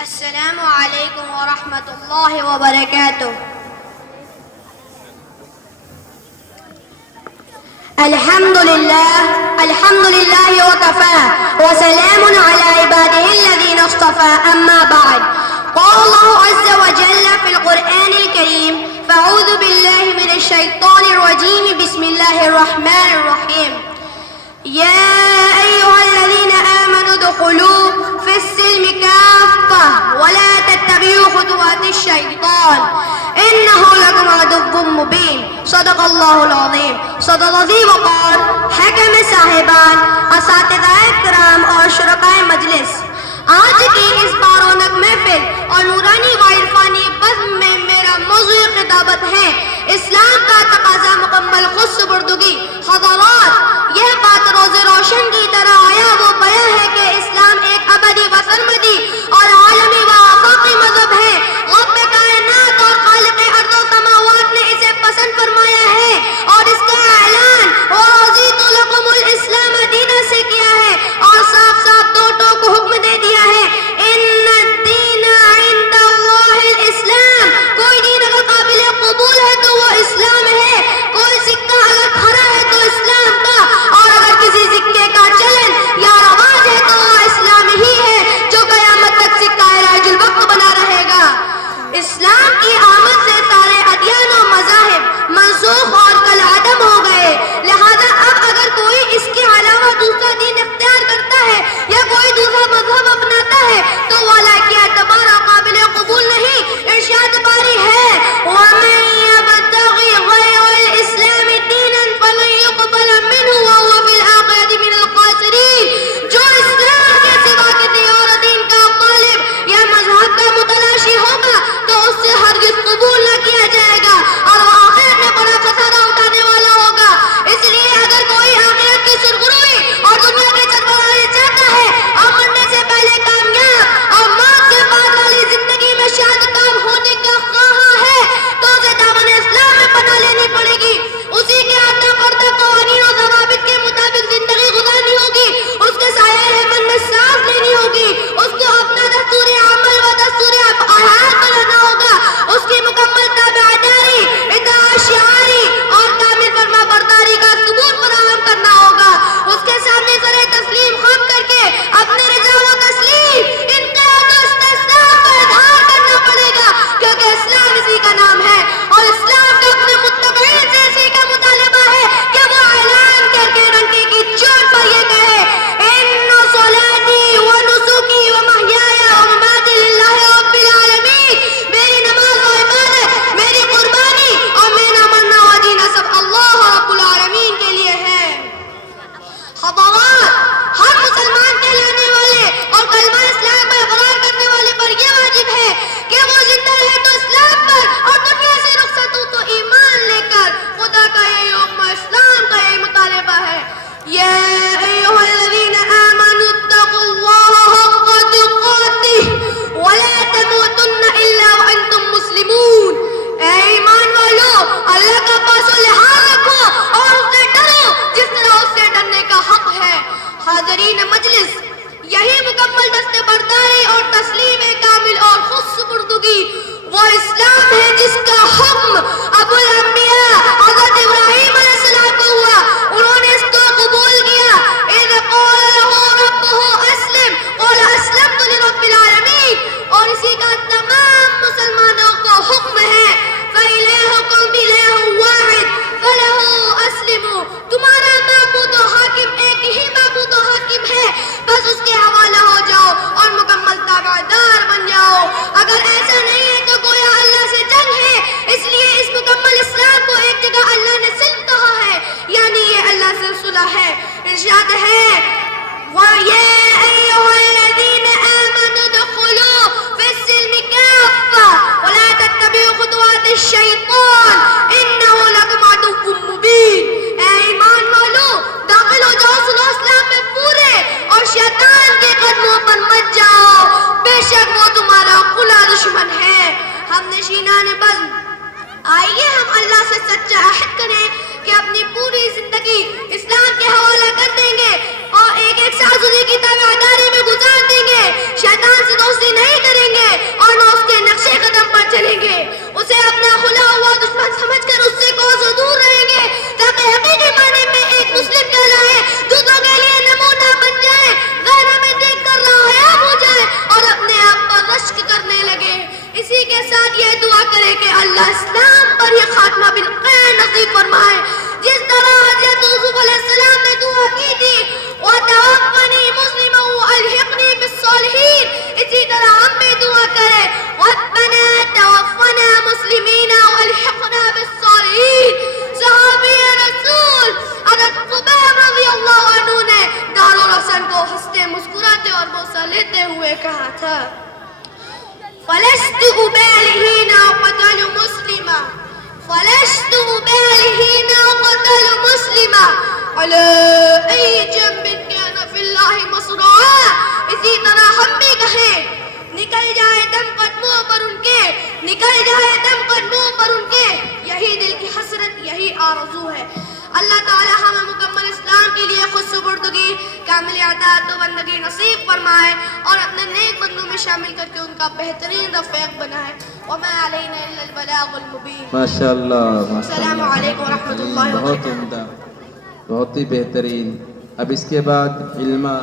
السلام علیکم ورحمۃ اللہ وبرکاتہ۔ الحمد للہ وکفى وسلام على عباده الذين اصطفى اما بعد قال الله عز وجل في القرآن الكريم فاعوذ بالله من الشيطان الرجيم بسم الله الرحمن الرحيم يا أيها الذين آمنوا ادخلوا في السلم كافة ولا تتبعوا خطوات الشيطان إنه لكم عدو مبين صدق الله العظيم صدق العظيم وقال حکم صاحبان، اساتذہ کرام اور شرکائے مجلس، آج کی اس بارونق محفل اور نورانی و عرفانی بزم میں میرا موضوع خطابت ہے اسلام کا تقاضا مکمل خود سپردگی۔ حضرات، یہ بات روز روشن کی طرح آیا وہ بیان ہے کہ اسلام ایک ابدی و سرمدی اور عالمی و آفاقی مذہب ہے۔ رب کائنات اور خالق ارض و سماوات نے اسے پسند فرمایا ہے اور اس کا اعلان وَرَضِيتُ لَكُمُ الْإِسْلَامَ دِينًا سے کیا ہے اور صاف صاف دو کو حکم دے دیا ہے ان الدین عند اللہ الاسلام۔ کوئی دین اگر قابل قبول ہے تو وہ اسلام ہے، کوئی سکہ اگر کھرا ہے تو اسلام کا، اور اگر کسی سکے کا چلن یا رواج ہے تو وہ اسلام ہی ہے جو قیامت تک سکہ رائج الوقت بنا رہے گا۔ اسلام کی آمد سے سارے ادیان و مذاہب منسوخ اور کل عدم ہو گئے، لہذا اب اگر کوئی اس کے علاوہ دوسرا دین اختیار کرتا ہے یا کوئی دوسرا مذہب اپناتا ہے تو وہ لائق اعتبار اور قابل قبول نہیں۔ ارشاد باری ہے وَمَن يَبْتَغِ غَيْرَ الْإِسْلَامِ دِينًا فَلَن يُقْبَلَ مِنْهُ وَهُوَ فِي الْآخِرَةِ مِنَ الْخَاسِرِينَ۔ جو اسلام کے سوا کسی اور دین کا طالب یا مذہب کا متلاشی ہوگا تو اس سے ہرگز قبول نہ کیا جائے گا اور وہ آخرت میں بڑا خسارہ اٹھانے والا ہوگا۔ اس لیے اگر کوئی آخرت کی سرخروئی اور دنیا کے چربراہی چاہتا ہے اور مرنے سے پہلے کامیاب اور موت کے بعد والی زندگی میں شاد کام ہونے کا خواہاں ہے تو اسے دامن اسلام میں پناہ لینی پڑے گی، اسی کے عطا کردہ قوانین و ضوابط کے مطابق زندگی گزارنی ہوگی، اس کے سایہ رحمت میں سانس لینی ہوگی، اس کو اپنا دستور عمل و دستور حیات بنانا ہوگا، اس کی مکمل تابعداری، اطاعت شعاری اور کامل فرما برداری کا ثبوت فراہم کرنا ہوگا، اس کے سامنے سر تسلیم خم کر کے اپنے رضا و تسلیم انقیاد و استسلام کا اظہار کرنا پڑے گا، کیونکہ اسلام اسی کا نام ہے اور اسلام کا اپنے متبعین سے اسی کا مطالبہ ہے کہ وہ اعلان کر کے ڈنکی کی چوٹ پر یہ کہے ان صلاتی و نسکی و محیای و مماتی للہ رب العالمین، میری نماز و عبادت، میری قربانی اور میرا مرنا و جینا سب اللہ رب العالمین کے لیے ہے۔ حضرات، ہر مسلمان کہلانے والے اور کلمہ اسلام پر اقرار کرنے والے پر یہ واجب ہے کہ وہ زندہ رہے تو اسلام پر اور دنیا سے رخصت ہو تو ایمان لے کر۔ خدا کا یہ حکم اسلام کا یہ مطالبہ ہے یا ایھا الذین آمنوا اتقوا اللہ حق تقاتہ ولا تموتن الا وانتم مسلمون۔ اے ایمان والو، اللہ کا پاس و لحاظ رکھو اور اس سے ڈرو جس طرح اس سے ڈرنے کا حق ہے۔ حاضرین مجلس، یہی مکمل دستبرداری اور تسلیم کامل اور خود سپردگی وہ اسلام ہے جس کا حکم ابو الانبیاء حضرت ابراہیم علیہ السلام کو ہوا، انہوں نے اس کو قبول کیا۔ اذ قال له ربه اسلم قال اسلمت لرب العالمین، اور اسی کا تمام مسلمانوں کو حکم ہے فَإِلَٰهُكُمْ إِلَٰهٌ وَاحِدٌ فَلَهُ أَسْلِمُوا۔ تمہارا معبود و حاکم ایک ہی معبود و حاکم ہے، بس اس کے حوالہ ہو جاؤ اور مکمل تابعدار بن جاؤ۔ اگر ایسا نہیں ہے تو گویا اللہ سے جنگ ہے، اس لیے اس مکمل اسلام کو ایک جگہ اللہ نے سلم کہا ہے، یعنی یہ اللہ سے صلح ہے۔ ارشاد ہے وَيَا أَيُّهَا الَّذِينَ آمَنُوا ادْخُلُوا فِي السِّلْمِ كَافَّةً وَلَا تَتَّبِعُوا خُطُوَاتِ الشَّيْطَانِ إِنَّهُ لَكُمْ عَدُوٌّ مُّبِينٌ۔ اے ایمان والو، داخل ہو جاؤ صلح اسلام میں پورے اور شیطان کے قدموں پر مت جاؤ، بے شک وہ تمہارا کھلا دشمن ہے۔ ہم نشینان بزم، آئیے ہم اللہ سے سچا عہد کریں کہ اپنی پوری زندگی اسلام کے حوالہ کر دیں گے اور ایک ایک سازوری کی تابعداری میں گزار دیں گے، شیطان سے دوستی نہیں کریں گے۔ اسی کے ساتھ یہ دعا کرے کہ اللہ اسلام پر یہ خاتمہ بالخیر نصیب فرمائے، جس طرح حضرت یوسف علیہ السلام نے دعا کی تھی وَتَوَفَّنِي مُسْلِمًا وَأَلْحِقْنِي بِالصَّالِحِينَ، اسی طرح ہم بھی دعا کریں رَبَّنَا تَوَفَّنَا مُسْلِمِينَ وَأَلْحِقْنَا بِالصَّالِحِينَ۔ صحابی رسول حضرت خبیب رضی اللہ عنہ نے دارالحسن کو ہنستے مسکراتے اور بوسہ لیتے ہوئے کہا تھا فَلَسْتُ أُبَالِي حِينَ أُقْتَلُ مُسْلِمًا فَلَسْتُ أُبَالِي حِينَ أُقْتَلُ مُسْلِمًا عَلَىٰ أَيِّ جَنبٍ كَانَ فِي اللَّهِ مَصْرُوعًا۔ اسی طرح ہم بھی کہیں نکل جائے دم قدموں پر ان کے، نکل جائے دم قدموں پر ان کے، یہی دل کی حسرت، یہی آرزو ہے۔ اللہ تعالی ہمیں مکمل اسلام کے لیے خود سپردگی، کامل اطاعت و بندگی نصیب فرمائے اور اپنے نیک بندوں میں شامل کر کے ان کا بہترین رفیق بنائے۔ وما علینا الا البلاغ المبین۔ ماشاءاللہ السلام علیکم ورحمۃ اللہ بہت وبرکاتہ۔ عمدہ، بہت ہی بہترین۔ اب اس کے بعد علمہ